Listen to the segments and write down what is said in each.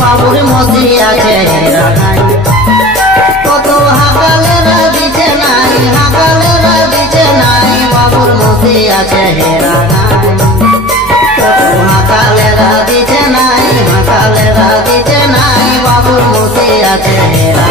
বাবুর মসিয়া চেহারা নাই কত হাকালেরা দিছে নাই হাকালেরা দিছে নাই বাবুর মসিয়া চেহারা নাই কত হাকালেরা দিছে নাই হাকালেরা দিছে নাই বাবুর মসিয়া চেহারা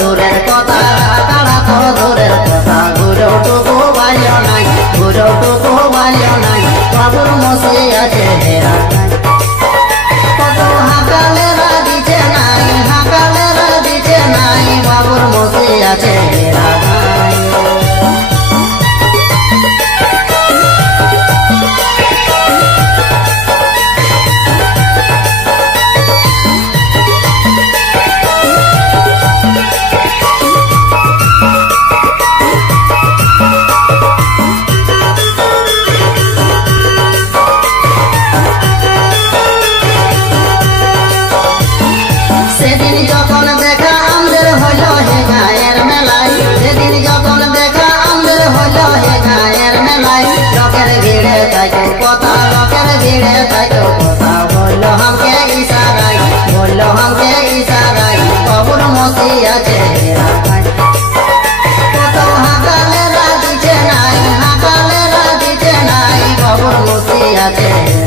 দূরের কথা কাড়া তো দূরের কথা গুরুটুকু বাল্য নাই গুরুটুকু বাল্য নাই বাবুর মসিয়া চেহারা কত হাকালেরা দিছে নাই হাকালেরা দিছে নাই বাবুর মসিয়া চেহারা নাই সেদিন যখন দেখা আমাদের হইল হে গায়ের মেলায় সেদিন যখন দেখা আমাদের হইল হে গায়ের মেলায় লোকের ভিড়ে থাকো কথা লোকের ভিড়ে থাকো কথা বলল আমাকে ইশারায় বলল আমাকে ইশারায় বাবুর মসিয়া চেহারা কত হাকালেরা দিছে নাই হাকালেরা দিছে নাই বাবুর মসিয়া চেহারা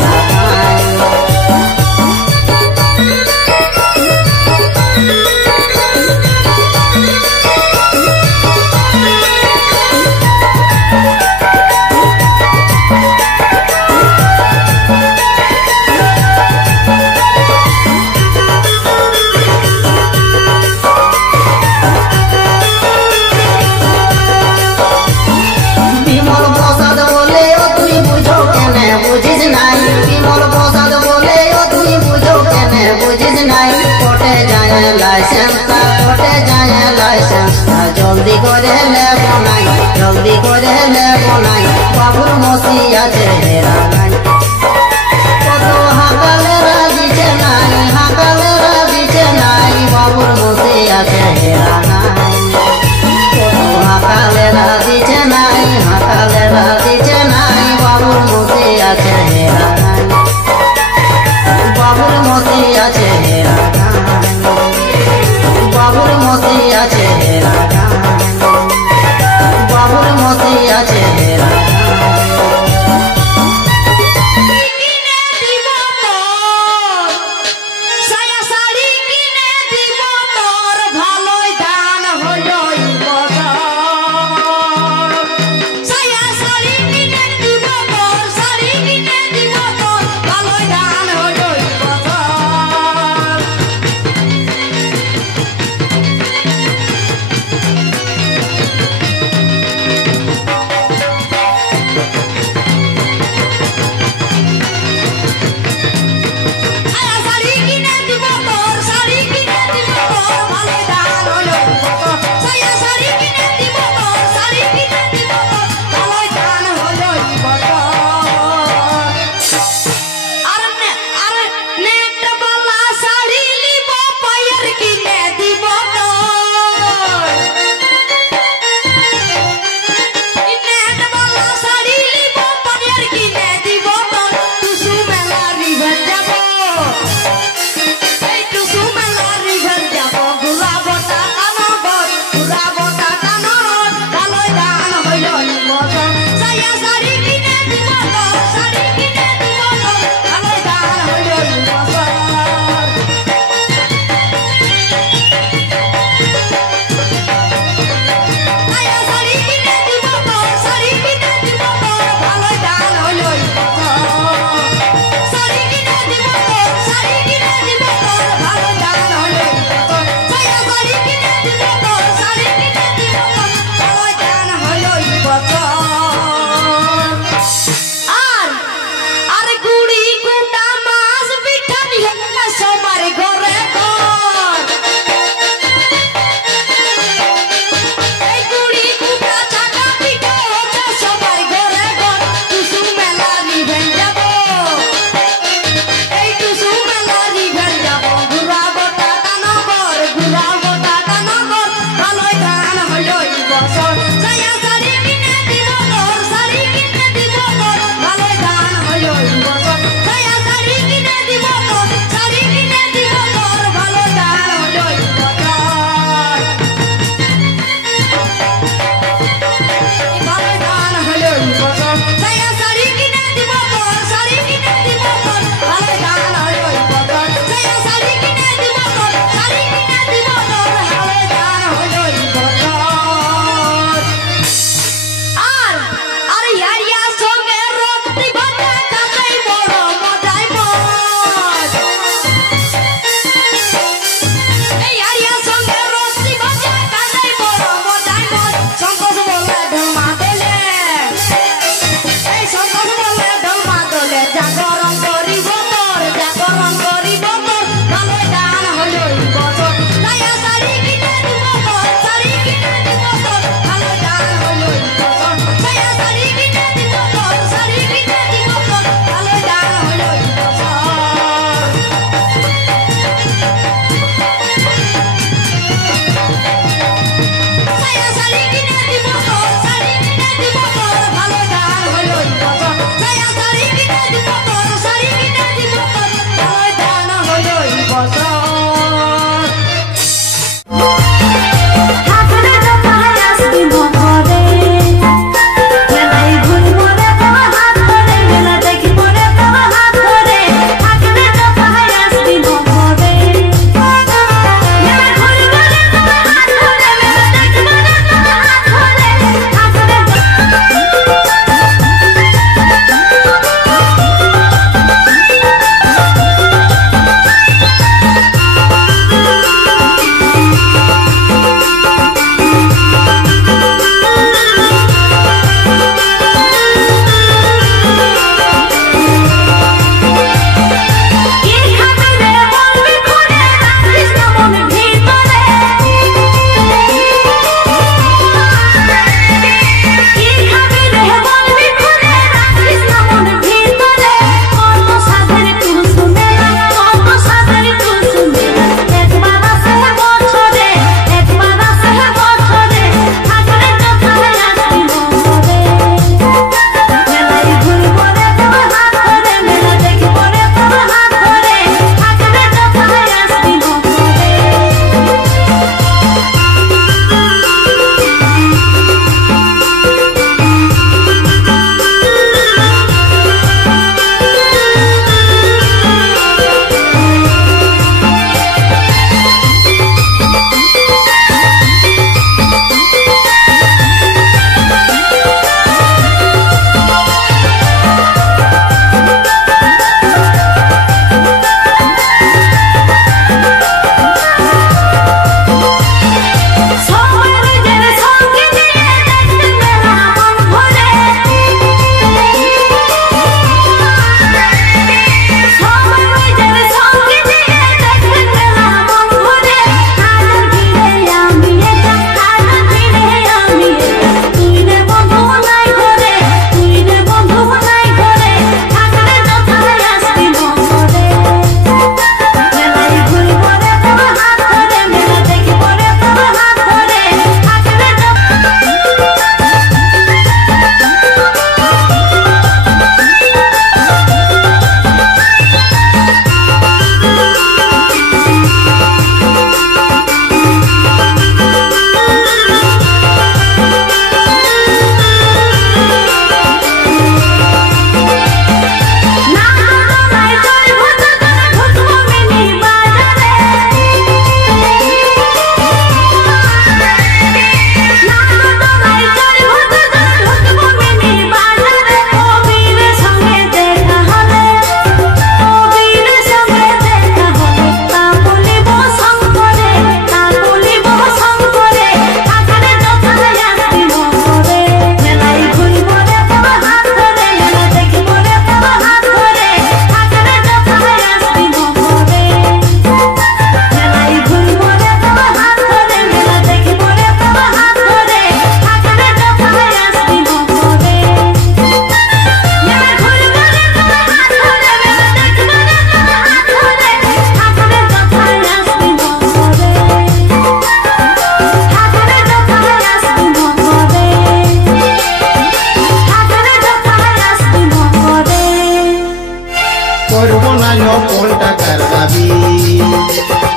করব না কোন টাকার দাবি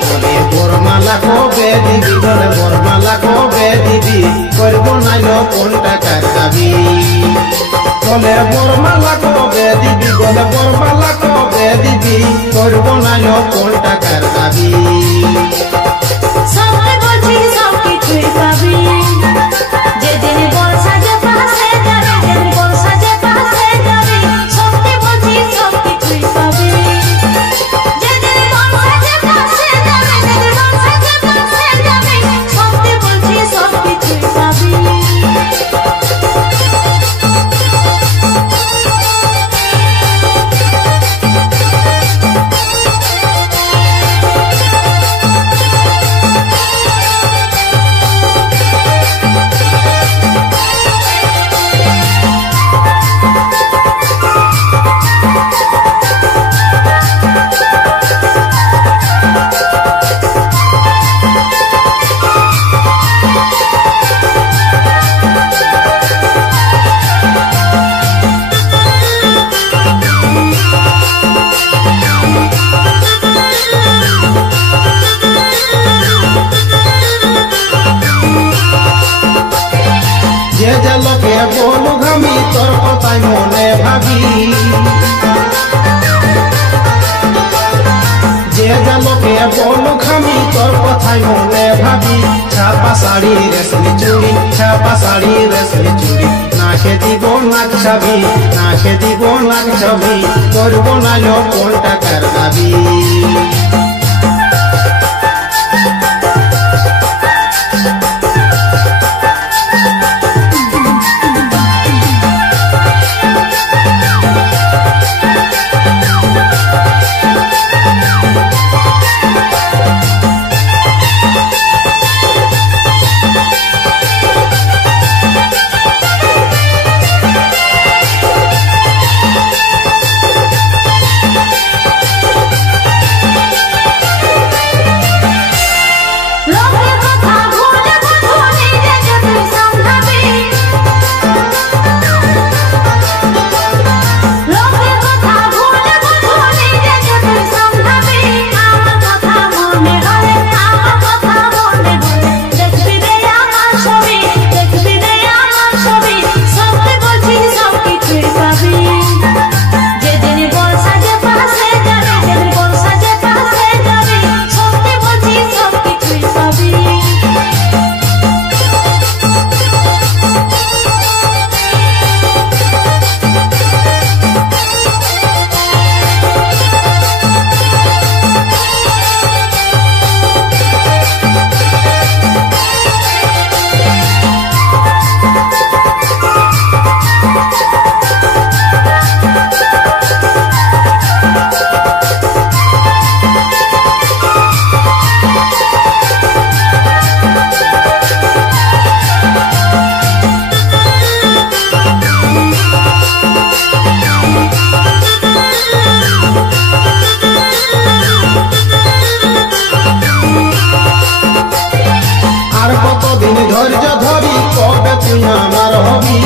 বলে বরমালা কবে দিবি বলে বরমালা কবে দিবি করব না কোন টাকার দাবি বলে বরমালা কবে দিবি বলে বরমালা কবে দিবি করব না কোন টাকার দাবি সবাই বলছি সব কিছুই পাবি যেদিন বর্ষা যে পাশে যাবে যেদিন বর্ষা যে পাশে যাবে সত্যি বলছি সব কিছুই পাবি যেদিন বর্ষা যে পাশে যাবে যেদিন বর্ষা যে পাশে যাবে সত্যি বলছি সব কিছুই পাবি যে যে লোকে বলু ঘামি তোর কথাই মনে ভাবি যে যে লোকে বলু ঘামি তোর কথাই মনে ভাবি ছাপা শাড়ি রেশমি চুড়ি ছাপা শাড়ি রেশমি চুড়ি নাকে দিব নাক ছবি নাকে দিব নাক ছবি করব না কোন টাকার দাবি ধৈর্য ধরি কবে তুই আমার হবি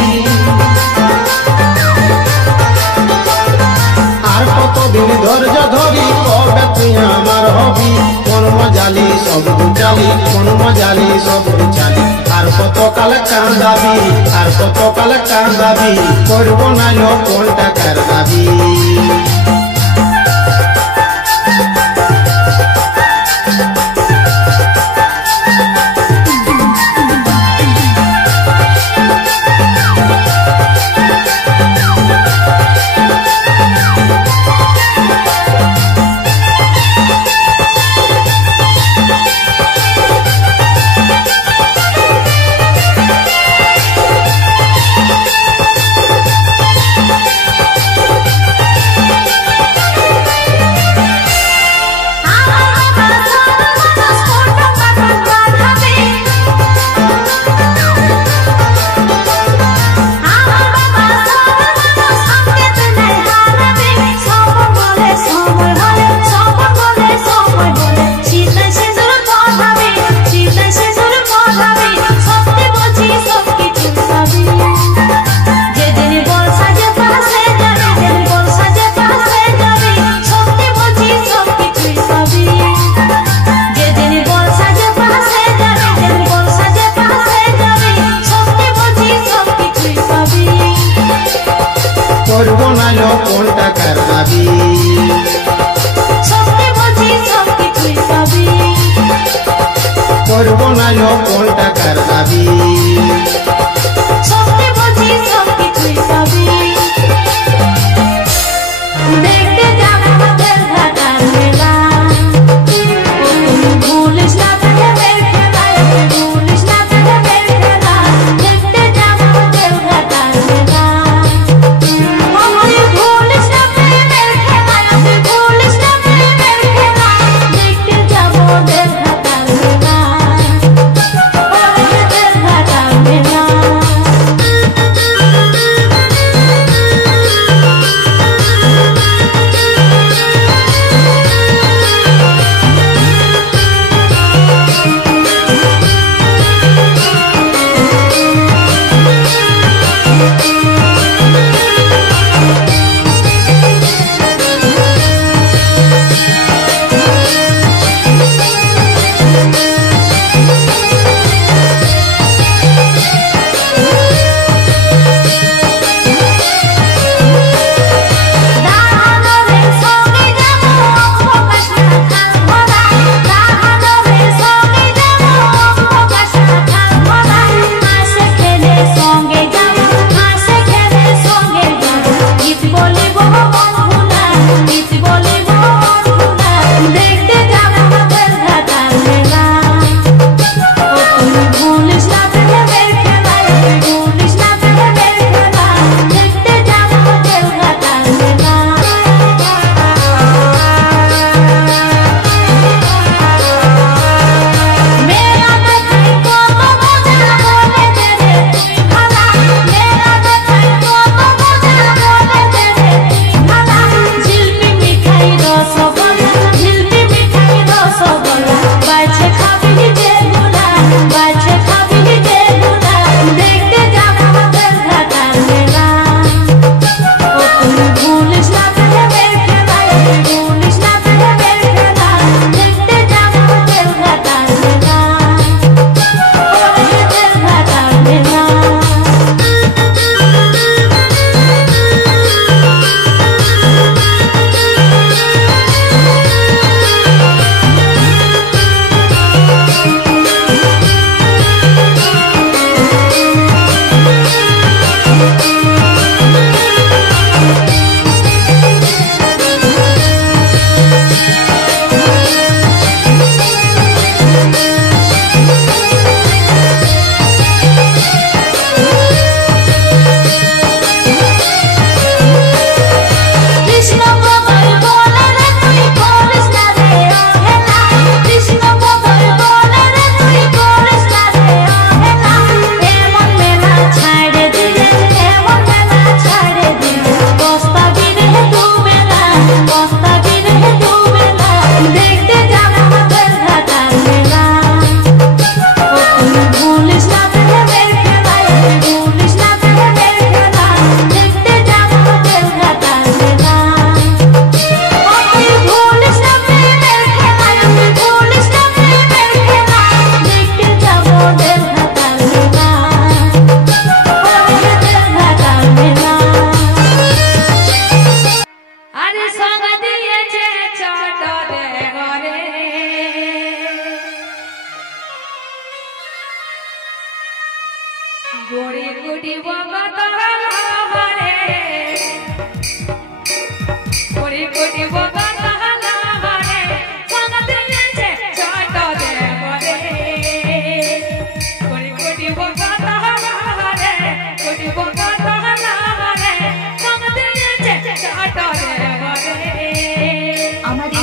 আর কতদিন ধৈর্য ধরি কবে তুই আমার হবি কোন মজালি সব গুচালি কোন মজালি সব গুচালি আর কত কাল কান্দাবি আর কত কাল কান্দাবি করব না কোন টাকার দাবি টাকার দাবি সত্যি বলছি সব কিছুই পাবি করব না কোন টাকার দাবি সত্যি বলছি সব কিছুই পাবি দেখতে যাব আমাদের ঘাটার মেলা ভুলিস না প্রেমের খেলায় ভুলিস না প্রেমের খেলা দেখতে যাব আমাদের ঘাটার মেলা ভুলিস না প্রেমের খেলায় ভুলিস না প্রেমের খেলা দেখতে যাব আমাদের ঘাটার মেলা আমাদের ঘাটার মেলা गोड़ी गुड़ी बगत हमारे गोड़ी गुड़ी बगत हमारे संगत लेचे छोट दे बरे गोड़ी गुड़ी बगत हमारे गोड़ी बगत हमारे संगत लेचे छोट दे बरे हमारे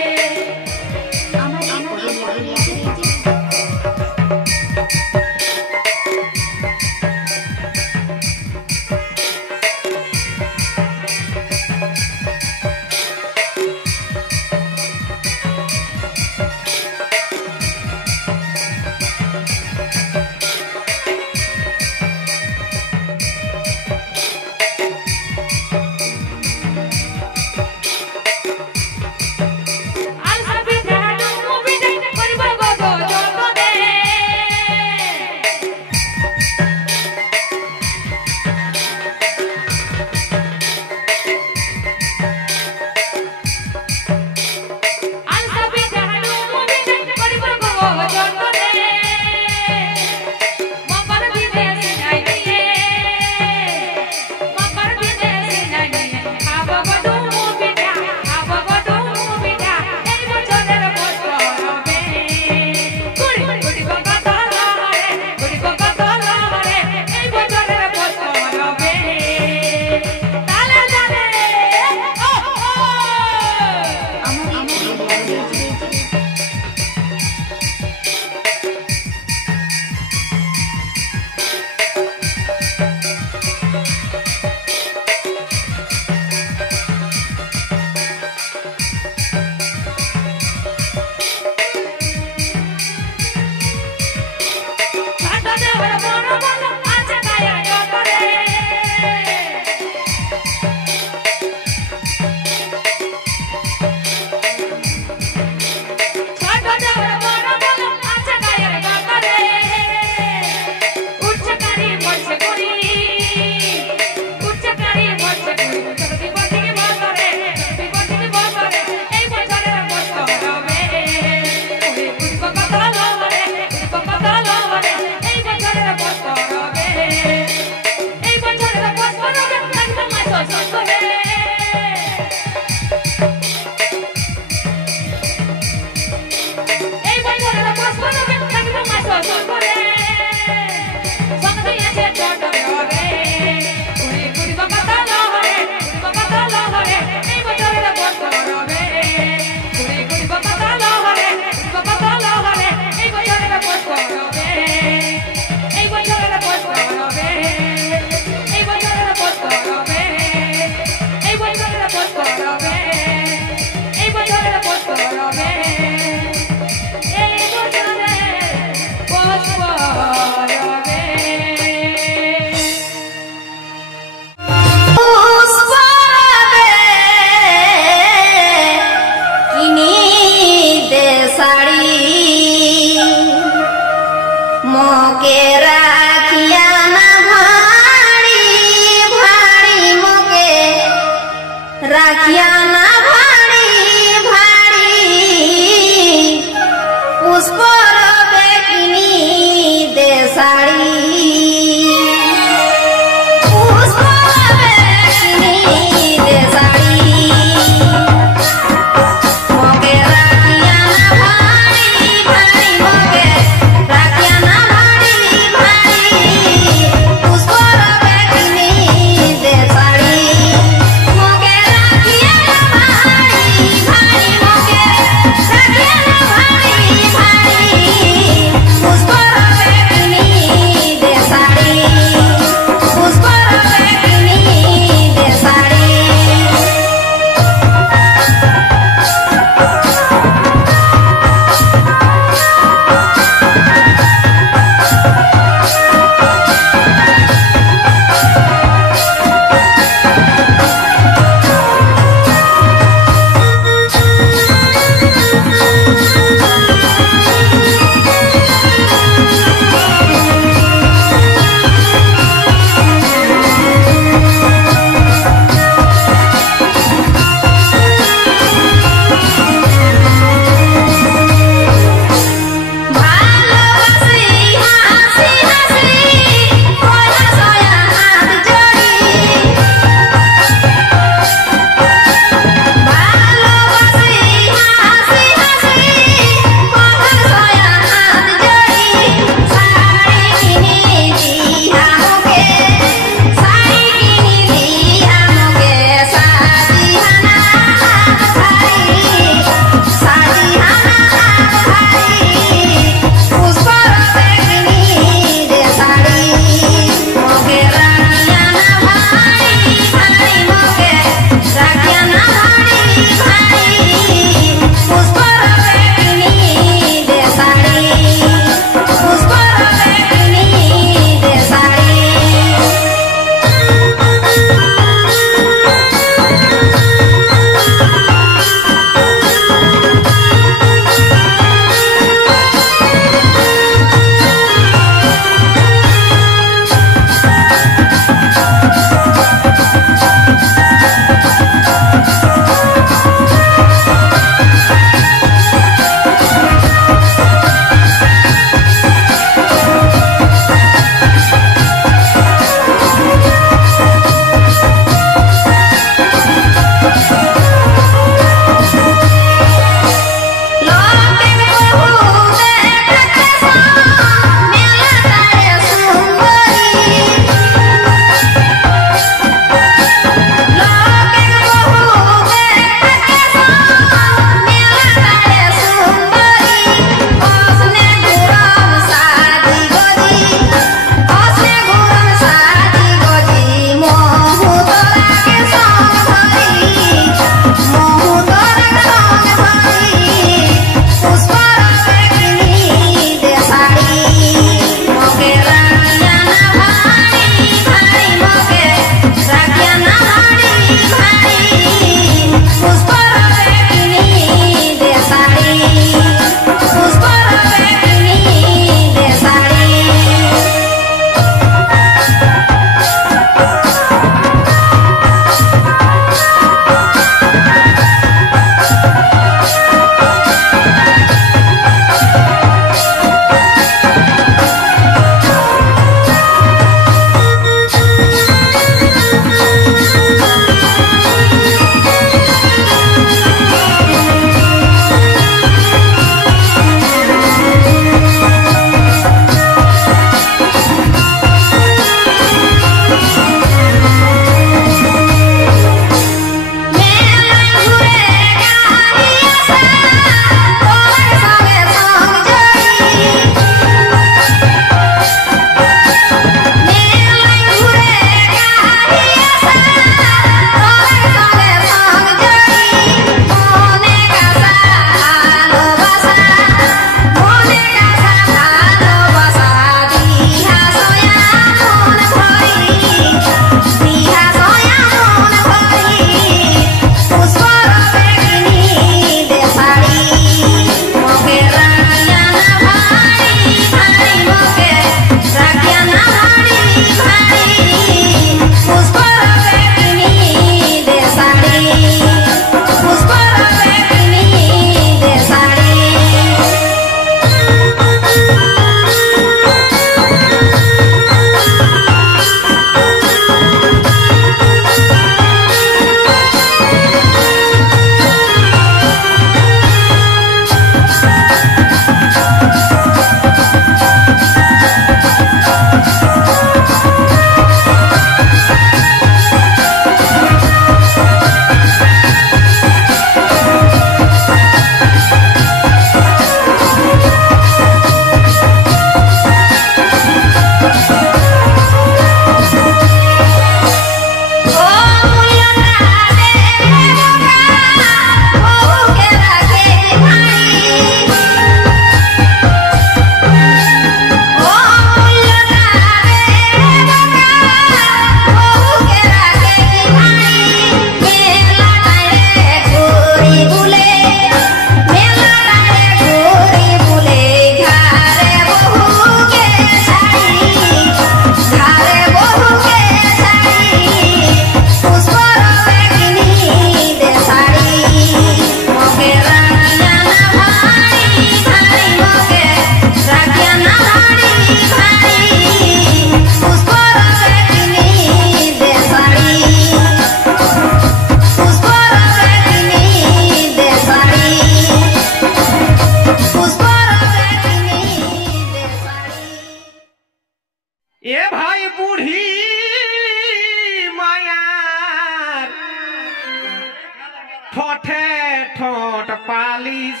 পালিশ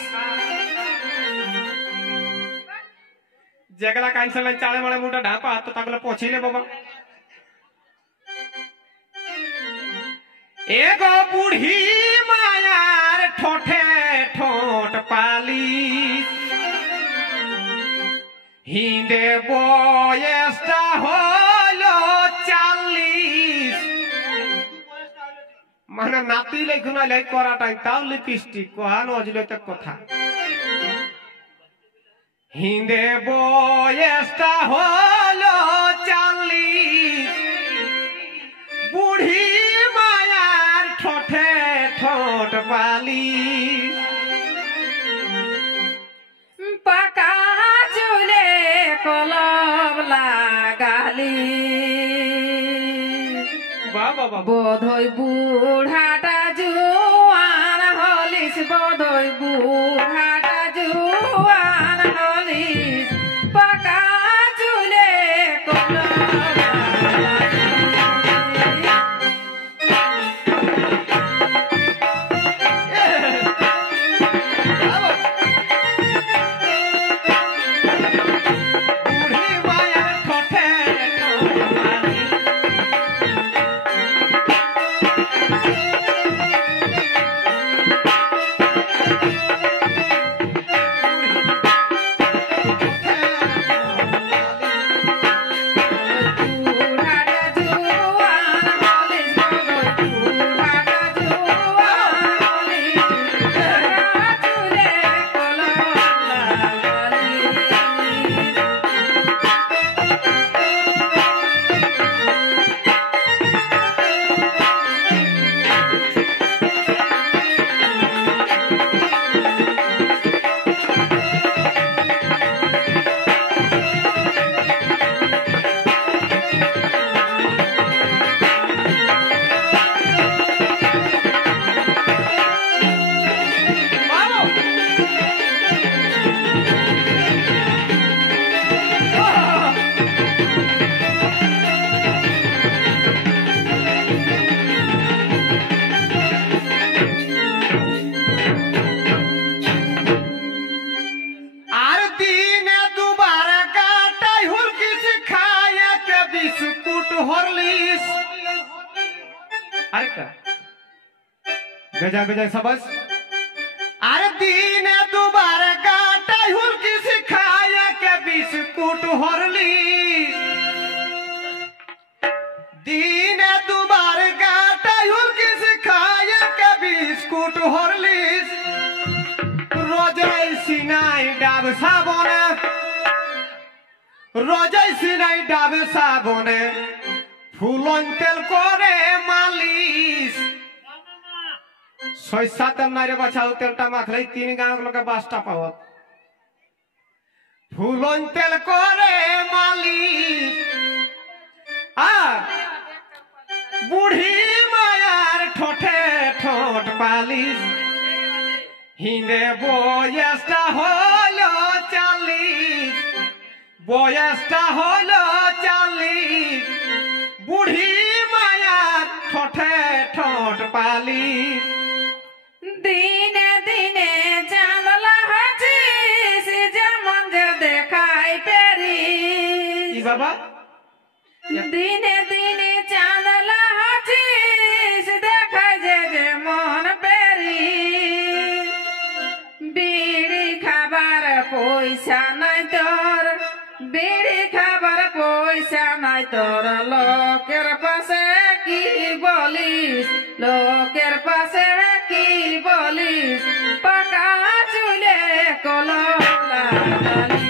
যেগুলা কাইনসেল চালে মারে মুটা ঢাপা তো তাগুলো পছিলে বাবা এগো বুড়ি মায়ার ঠোঁটে ঠোঁট পালিশ হিন্দে বয়সটা হলো 40 মানে নাতি লেখুন করাটাই তাও লিপস্টিক কোহান অজলতে কথা হিন্দে বয়সটা হলো 40 বুড়ি মায়ার ঠোঁটে ঠোঁট পালিশ পাকা চুলে কলম লাগালি বাবা বাবা বোধই বুড়াটা জুয়ান হলিস বোধই বুড়াটা জুয়ান হলিস পাকা চুলে কলম বুড়ি মায়ের ঠোঁটে ঠোঁট পালিশ বুড়াটা জুয়ান হলিস বোধই বুড়াটা জুয়ান হলিস পাকা চুলে কলম লাগালি আর দিনে দুবার কাটাই হুলকিস খায় কে বিস্কুট হরলিস আরেকটা বেজা বেজা সবাস আর দিনে দুবার কাটাই হুলকিস খায় কে বিস্কুট হরলিস দিনে দুবার কাটাই হুলকিস খায় কে বিস্কুট হরলিস রোজাই সিনাই ডাব সাবনে রোজাই সিনাই ডাব সাবনে ফুলন তেল করে মালিশ 6-7 নাইরে বাছাও তেলটা মাখলে 3 গাঁও লোকে 5টা পাওয়া ফুলন তেল করে মালিশ আর বুড়ি মায়ার ঠোঁটে ঠোঁট পালিশ হিন্দে বয়সটা হলো 40 বয়সটা হলো 40 বুড়ি মায়ার ঠোঁটে ঠোঁট পালিশ দিনে দিনে জানলা হাজিস যেমন যে দেখাই পেরি কি বাবা দিনে দিনে জানলা হাজিস দেখাই যে যেমন পেরি বিড়ি খাবার পয়সা নাই তোর বিড়ি খাবার পয়সা নাই তোর লোকের পাশে কি বলিস লোকের পাশে কি বলিস পাকা চুলে কলম লাগালি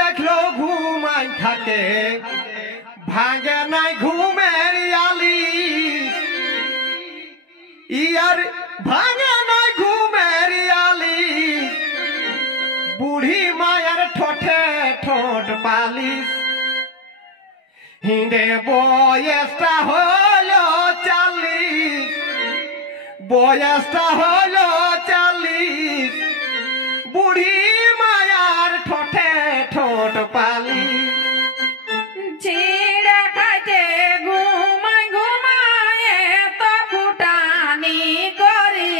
দেখলো ঘুমাই থাকে ভাঙে নাই ঘুমের আলি ইয়ার ভাঙে নাই ঘুমের আলি বুড়ি মায়ের ঠোঁটে ঠোঁট পালিশ হিন্দে বয়সটা হলো 40 বয়সটা হলো 40 বুড়ি মায়ার ঠোঁটে ঠোঁট পালি চিড়া খাইতে ঘুমায় ঘুমায় তো ফুটানি করি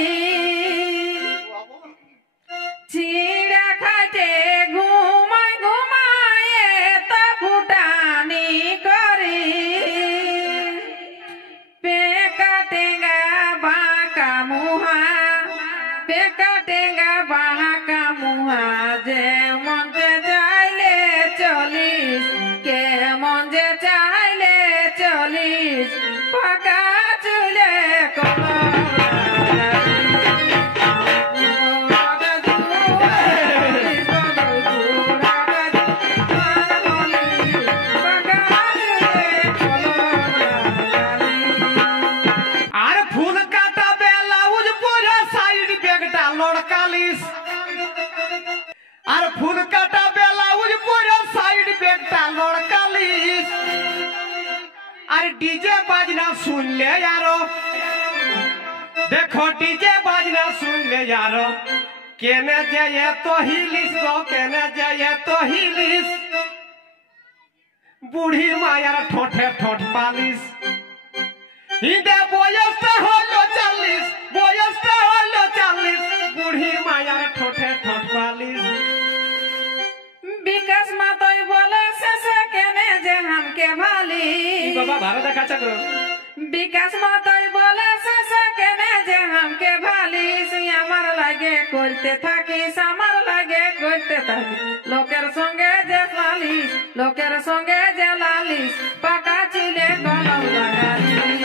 চিড়া খাইতে ঘুমায় ঘুমায় তো ফুটানি করি পেকা টেঙ্গা বাঁকা মুহা পেকা টেঙ্গা বাঁকা মুহা যে মঞ্চে চাইলে চলিস কে মঞ্চে চাইলে চলিস পাকা চুলে আর ফুল কাটা ব্লাউজ পরে সাইড ব্যাগটা লড়কালিস আর ফুল কাটা ব্লাউজ পরে সাইড ব্যাগটা লড়কালিস আর ডিজে বাজনা শুনলে यारो देखो डीजे बाजना सुनले यारो केने जाए तो हिलिस गो केने जाए तो हिलिस बुढ़ी मायार ठोठे ठोठ पालिस हिंदे बयसटा हलो 40 बयसटा हलो 40 बुढ़ी मायार ठोठे ठोठ पालिस বিকাশ মাতই বলে শেষে কেনে যে হামকে ভালি बाबा भारत देखा चको বিকাশ মাতই বলে শেষে কেনে যে হামকে ভালিস আমার লাগে করতে থাকিস আমার লাগে করতে থাকিস লোকের সঙ্গে যে লালিস লোকের সঙ্গে যে লালিস পাকা চুলে কলম লাগালিস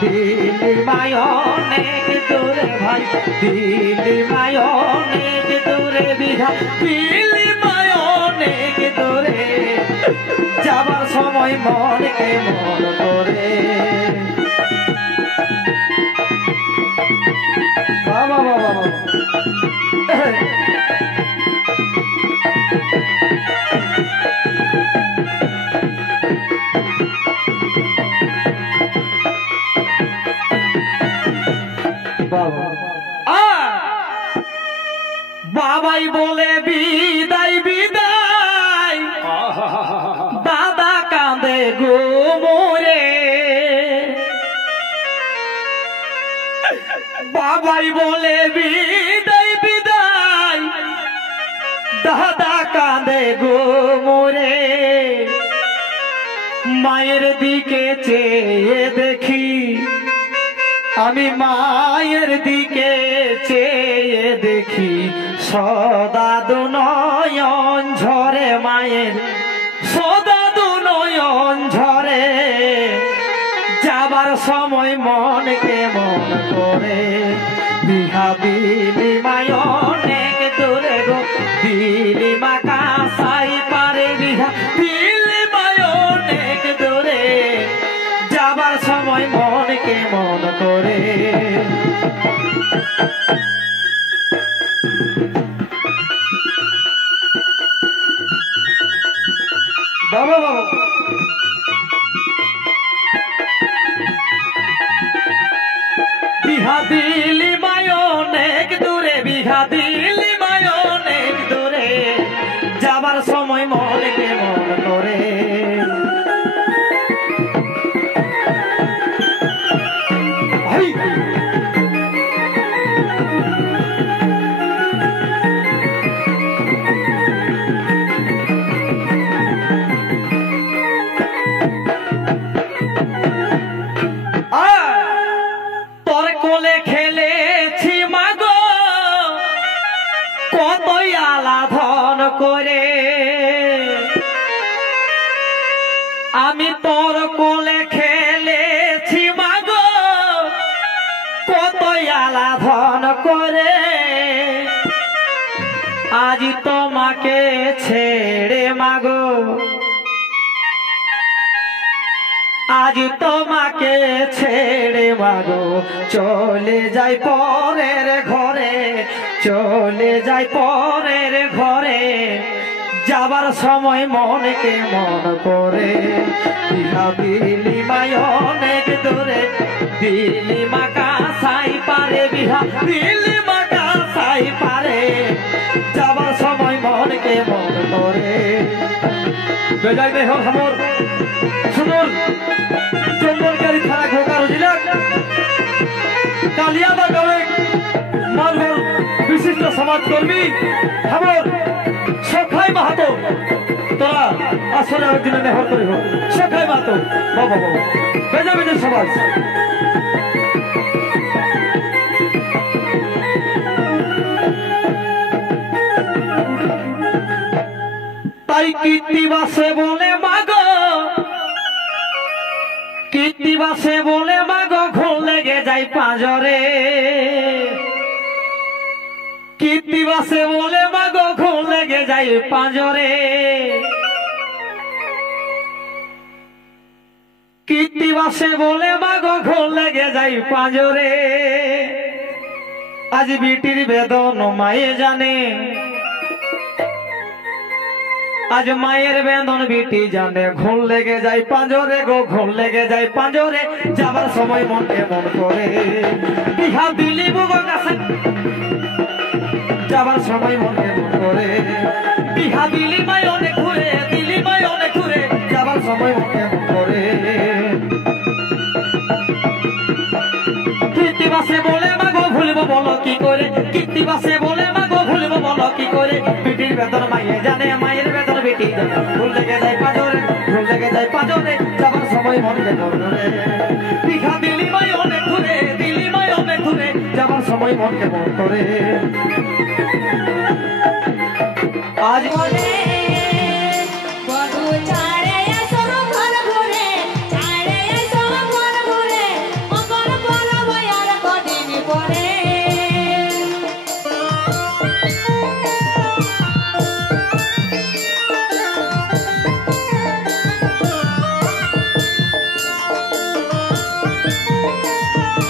দিলি মায় অনেক দূরে ভাই দিলি মায় অনেক দূরে বিঘা দিলি মায় অনেক দূরে যাবার সময় মনকে মন করে বাবা বাবা বাবাই বলে বিদায় বিদায় দাদা কাঁদে গো মোরে বাবাই বলে বিদায় বিদায় দাদা কাঁদে গো মোরে মায়ের দিকে চেয়ে দেখি আমি মায়ের দিকে চেয়ে দেখি সদা দুনয়ন ঝরে মায়ের সদা দুনয়ন ঝরে যাবার সময় মনকে মন করে বিহা দিলি মায় অনেক দূরে গো দিলি মা কাসাই পারে বিহা দিলি মায় অনেক দূরে যাবার সময় মনকে মন করে বাবা বাবা বিহা দিলি মায় অনেক দূরে বিহা দিলি মায় অনেক দূরে যাবার সময় মনকে মন করে কোলে খেলেছি মাগো কতই আলাধন করে আমি তোর কোলে খেলেছি মাগো কতই আলাধন করে আজ তোমাকে ছেড়ে মাগো আজ তোমাকে ছেড়ে মাগো চলে যাই পরের ঘরে চলে যাই পরের ঘরে যাবার সময় মনকে মন করে বিহা দিলি মায় অনেক দূরে দিলি মা কাসাই পারে বিহা দিলি মা কাসাই পারে যাবার সময় মনকে মন করে বেজায় দেহ हमर सुनोल चंदनकारी थाना खोकार जिला कालियाबा गाँव मालभर विशिष्ट समाजकर्मी हमर सखाई माहातो तोरा आसने एक दिन नेहर करिब सखाई माहातो बाबा बाबा बेजा बेजा समाज ताई कीर्तिबासे बोले मागो कीर्तिबासे बोले मागो घोल लेगे जाई पांजरे कीर्तिबासे बोले मागो घोल लेगे जाई पांजरे कीर्तिबासे बोले मागो घोल लेगे जाई पांजरे आज बीटिर बेदन माये जाने आज मायर बेदन बीटी जाने घोल लेगे जाई पांजरे गो घोल लेगे जाई पांजरे जाबार समय मनके मन करे बिहा दिली बुगो काছে जाबार समय मनके मन करे बिहा दिली माय अनेक घुरे दिली माय अनेक घुरे जाबार समय मनके मन करे कीर्तिबासे बोले मागो भूलबो बोलो की करे कीर्तिबासे बोले मागो भूलबो बोलो की करे बीटिर बेदन माये जाने मायर बेदन बीटी जाने भूल लेगे जाई पांजरे जाबार समय मनके मन करे बिहा दिली माय अनेक घुरे जाबार समय मनके मन करे आज बोले बधु चारे ऐसो घर घुरे चारे ऐसो घर घुरे मको রে